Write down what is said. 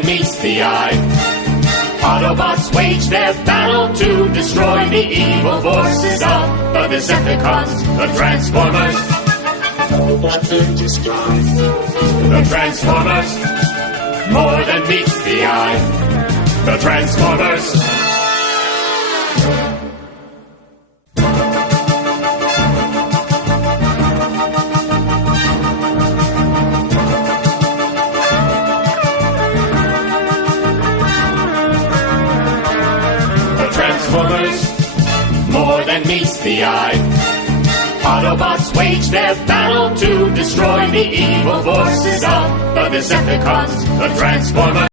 than meets the eye. Autobots wage their battle to destroy the evil forces of the Decepticons, the Transformers. The Transformers, more than meets the eye. The Transformers. Transformers, more than meets the eye. Autobots wage their battle to destroy the evil forces of the Decepticons, the Transformers.